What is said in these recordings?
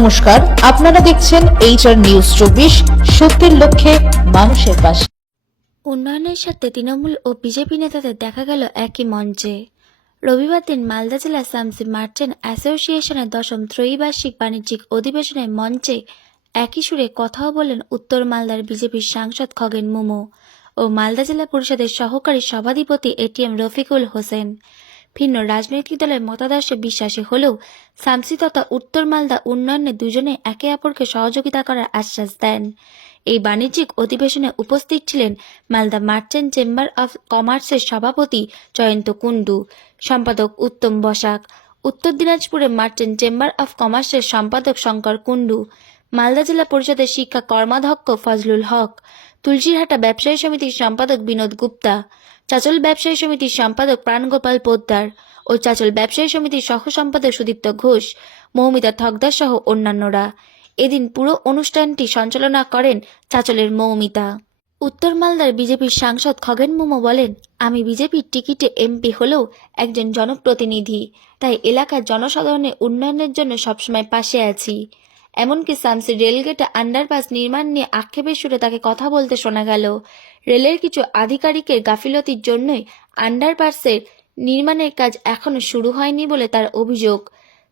নমস্কার, আপনারা দেখছেন HR নিউজ 24, সত্যের লক্ষ্যে মানুষের পাশে। উন্নয়নের সাথে তৃণমূল ও বিজেপি নেতাদের দেখা গেল একই মঞ্চে। রবিবার দিন মালদা জেলা শামসি মার্চেন্ট অ্যাসোসিয়েশনের 10ম ত্রৈবার্ষিক বাণিজ্যিক অধিবেশনের মঞ্চে একই সুরে কথাও বললেন উত্তর মালদার বিজেপির সাংসদ খগেন মুর্মু ও মালদা জেলা পরিষদের সহকারী সভাধিপতি ATM রফিকুল হোসেন। ভিন্ন রাজনৈতিক দলের মতাদর্শে বিশ্বাসী হলেও শামসি তথা উত্তর মালদা উন্নয়নে দুজনে একে অপরকে সহযোগিতা করার আশ্বাস দেন। এই বাণিজ্যিক অধিবেশনে উপস্থিত ছিলেন মালদা মার্চেন্ট চেম্বার অফ কমার্সের সভাপতি জয়ন্ত কুন্ডু, সম্পাদক উত্তম বসাক, উত্তর দিনাজপুরের মার্চেন্ট চেম্বার অফ কমার্সের সম্পাদক শঙ্কর কুন্ডু, মালদা জেলা পরিষদের শিক্ষা কর্মাধ্যক্ষ ফজলুল হক, তুলসীরহাটা ব্যবসায়ী সমিতির সম্পাদক বিনোদ গুপ্তা, চাচল ব্যবসায়ী সমিতির সম্পাদক প্রাণগোপাল পোদ্দার ও চাচল ব্যবসায়ী সমিতির সহ সম্পাদক সুদীপ্ত ঘোষ, মৌমিতা থকদার সহ অন্যান্যরা। এদিন পুরো অনুষ্ঠানটি সঞ্চালনা করেন চাচলের মৌমিতা। উত্তর মালদার বিজেপির সাংসদ খগেন মুর্মু বলেন, আমি বিজেপির টিকিটে MP হলেও একজন জনপ্রতিনিধি, তাই এলাকার জনসাধারণের উন্নয়নের জন্য সবসময় পাশে আছি। এমনকি শামসি রেলগেটে আন্ডারপাস নির্মাণ নিয়ে আক্ষেপের সুরে তাকে কথা বলতে শোনা গেল। রেলের কিছু আধিকারিকের গাফিলতির জন্যই আন্ডারপাসের নির্মাণের কাজ এখনো শুরু হয়নি বলে তার অভিযোগ।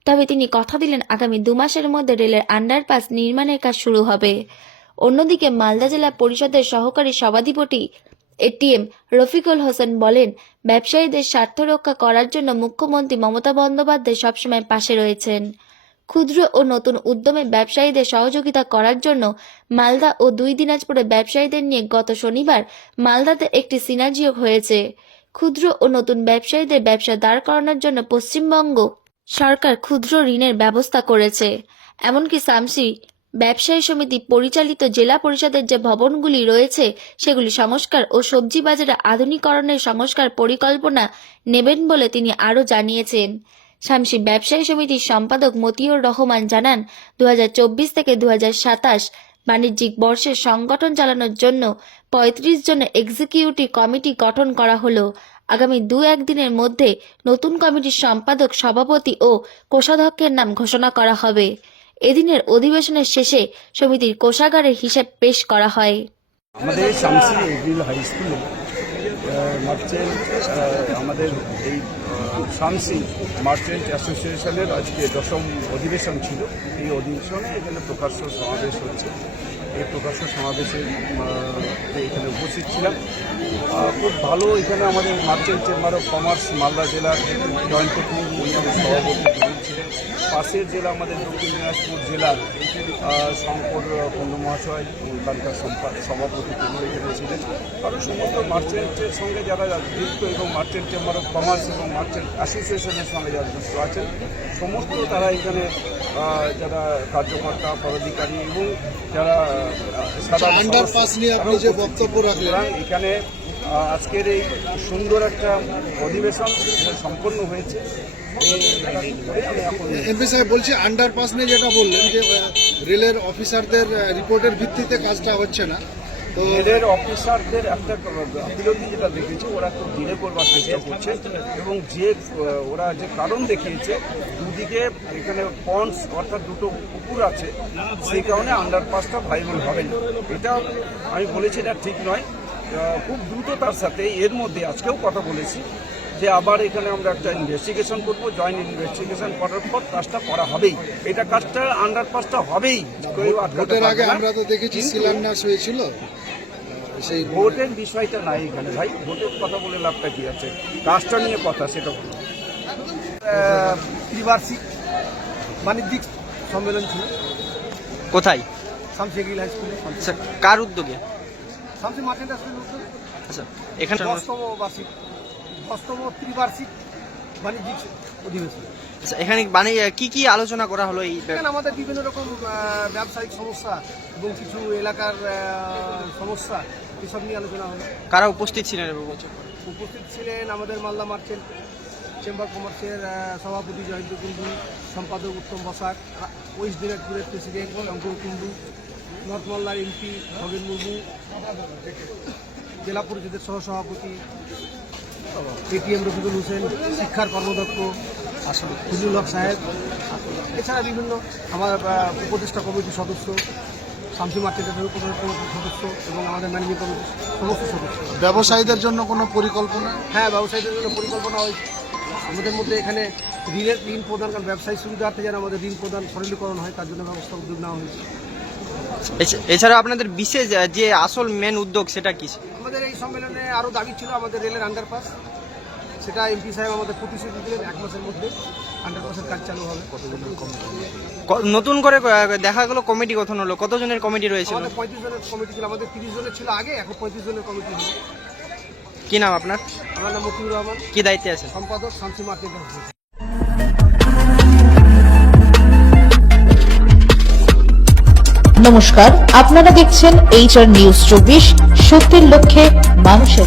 তবে তিনি কথা দিলেন আগামী 2 মাসের মধ্যে রেলের আন্ডারপাস নির্মাণের কাজ শুরু হবে। অন্যদিকে মালদা জেলা পরিষদের সহকারী সভাধিপতি ATM রফিকুল হোসেন বলেন, ব্যবসায়ীদের স্বার্থ রক্ষা করার জন্য মুখ্যমন্ত্রী মমতা বন্দ্যোপাধ্যায় সবসময় পাশে রয়েছেন। ক্ষুদ্র ও নতুন উদ্যমে ব্যবসায়ীদের সহযোগিতা করার জন্য মালদা ও 2 দিনাজপুরের ব্যবসায়ীদের নিয়ে গত শনিবার মালদাতে একটি সিনার্জিও হয়েছে। ক্ষুদ্র ও নতুন ব্যবসায়ীদের ব্যবসা দাঁড় করানোর জন্য পশ্চিমবঙ্গ সরকার ক্ষুদ্র ঋণের ব্যবস্থা করেছে। এমনকি শামসি ব্যবসায়ী সমিতি পরিচালিত জেলা পরিষদের যে ভবনগুলি রয়েছে সেগুলি সংস্কার ও সবজি বাজারে আধুনিকরণের সংস্কার পরিকল্পনা নেবেন বলে তিনি আরও জানিয়েছেন। শামসি ব্যবসায়ী সমিতির সম্পাদক মতিউর রহমান জানান, 2024 থেকে 2027 বাণিজ্যিক বর্ষের সংগঠন চালানোর জন্য 35 জনের এক্সিকিউটিভ কমিটি গঠন করা হলো। আগামী 2-1 দিনের মধ্যে নতুন কমিটির সম্পাদক, সভাপতি ও কোষাধ্যক্ষের নাম ঘোষণা করা হবে। এদিনের অধিবেশনের শেষে সমিতির কোষাগারের হিসেব পেশ করা হয়। আমাদের শামসি এগ্রিল হাই স্কুলে আমাদের এই শামসি মার্চেন্ট অ্যাসোসিয়েশনের আজকে 10ম অধিবেশন ছিল। এই অধিবেশনে এখানে প্রকাশ্য সমাবেশ হচ্ছে। এই প্রকাশ্য সমাবেশে এখানে উপস্থিত ছিলাম। খুব ভালো, এখানে আমাদের merchant chamber of commerce Malda জেলার জয়ন্ত কুন্ডু সভাপতি ছিলেন। পাশের জেলা আমাদের দক্ষিণ দিনাজপুর জেলার শঙ্কর কুন্ডু মহাশয় ওখানকার সভাপতি তিনি এখানে ছিলেন। আরও সমস্ত মার্চেন্টের সঙ্গে যারা যুক্ত এবং মার্চেন্ট চেম্বার অফ কমার্স এবং মার্চেন্ট অ্যাসোসিয়েশনের সঙ্গে যারা যুক্ত আছেন সমস্ত তারা এখানে যারা কার্যকর্তা, পদাধিকারী এবং যারা আন্ডারপাস নিয়ে আপনি যে বক্তব্য রাখলেন, এখানে আজকের এই সুন্দর একটা অধিবেশন সম্পন্ন হয়েছে। এমপি সাহেব বলছি, আন্ডারপাস নিয়ে যেটা বললেন যে রেলের অফিসারদের রিপোর্টের ভিত্তিতে কাজটা হচ্ছে না, তো রেলের অফিসারদের একটা গাফিলতি যেটা দেখেছি, ওরা একটু ডিলে করবার চেষ্টা করছে এবং ওরা যে কারণ দেখিয়েছে দুদিকে এখানে পন্ডস অর্থাৎ দুটো পুকুর আছে, সেই কারণে আন্ডারপাসটা ভাইবল হবে না। এটা আমি বলেছি এটা ঠিক নয়। খুব দ্রুততার সাথে এর মধ্যে আজকেও কথা বলেছি যে আবার এখানে আমরা একটা ইনভেস্টিগেশন করবো। জয়েন্ট ইনভেস্টিগেশন করার পর কাজটা করা হবেই, এটা কাজটা আন্ডারপাসটা হবেই। ভোটের আগে আমরা তো দেখেছি শিলান্যাস হয়েছিল, সেই ভোটের বিষয়টা নাই এখানে ভাই। ভোটের কথা বলে লাভটা কি আছে, কাজটা নিয়ে কথা সেটা বলুন। ত্রিবার্ষিক বাণিজ্যিক সম্মেলন ছিল। কোথায়? শামসি এগ্রিল হাই স্কুলে। আচ্ছা, কার উদ্যোগে? শামসি মার্চেন্ট অ্যাসোসিয়েশনের উদ্যোগে। আচ্ছা, এখানে 10তম ত্রিবার্ষিক বাণিজ্যিক অধিবেশন। আচ্ছা, এখানে কি কি আলোচনা করা হলো? এখানে আমাদের বিভিন্ন রকম ব্যবসায়িক সমস্যা এবং কিছু এলাকার সমস্যা এসব নিয়ে আলোচনা হলো। কারা উপস্থিত ছিলেন? উপস্থিত ছিলেন আমাদের মালদা মার্চেন্ট চেম্বার কমার্সের সভাপতি জয়ন্ত কুন্ডু, সম্পাদক উত্তম বসাক, ওয়েস্ট দিনাজপুরের প্রেসিডেন্ট শঙ্কর কুন্ডু, নর্থ মালদার MP খগেন মুর্মু, জেলা পরিষদের সহসভাপতি ATM রফিকুল হোসেন, শিক্ষার কর্মাধ্যক্ষ ফজলুল হক সাহেব, এছাড়া বিভিন্ন আমার উপদেষ্টা কমিটির সদস্য, শামসি মার্চেন্টের কমিটির সদস্য এবং আমাদের ম্যানেজিং কমিটির সমস্ত সদস্য। ব্যবসায়ীদের জন্য কোনো পরিকল্পনা? হ্যাঁ, ব্যবসায়ীদের জন্য পরিকল্পনা হয়েছে। আমাদের মধ্যে এখানে ঋণ প্রদান, কারণ ব্যবসায়ী সুবিধার্থে যেন আমাদের ঋণ প্রদান সরলীকরণ হয়, তার জন্য ব্যবস্থা উদ্যোগ নেওয়া হয়েছে। এছাড়া আপনাদের বিশেষ যে আসল মেন উদ্যোগ সেটা কি? আমাদের এই সম্মেলনে আরও দাবি ছিল আমাদের রেলের আন্ডারপাস, সেটা এমপি সাহেব আমাদের প্রতিশ্রুতি দিলেন 1 মাসের মধ্যে আন্ডারপাসের কাজ চালু হবে। নতুন করে দেখা গেল কমিটি গঠন হলো, কতজনের কমিটি রয়েছে? আমাদের 35 জনের কমিটি ছিল, আমাদের 30 জনের ছিল আগে, এখন 35 জনের কমিটি হলো। কি নাম আপনার? আমার নাম মতিউর রহমান, কি দায়িত্বে আছেন? সম্পাদক, শামসি মার্চেন্ট। নমস্কার, আপনারা দেখছেন HR নিউজ 24, সত্যের লক্ষ্যে মানুষের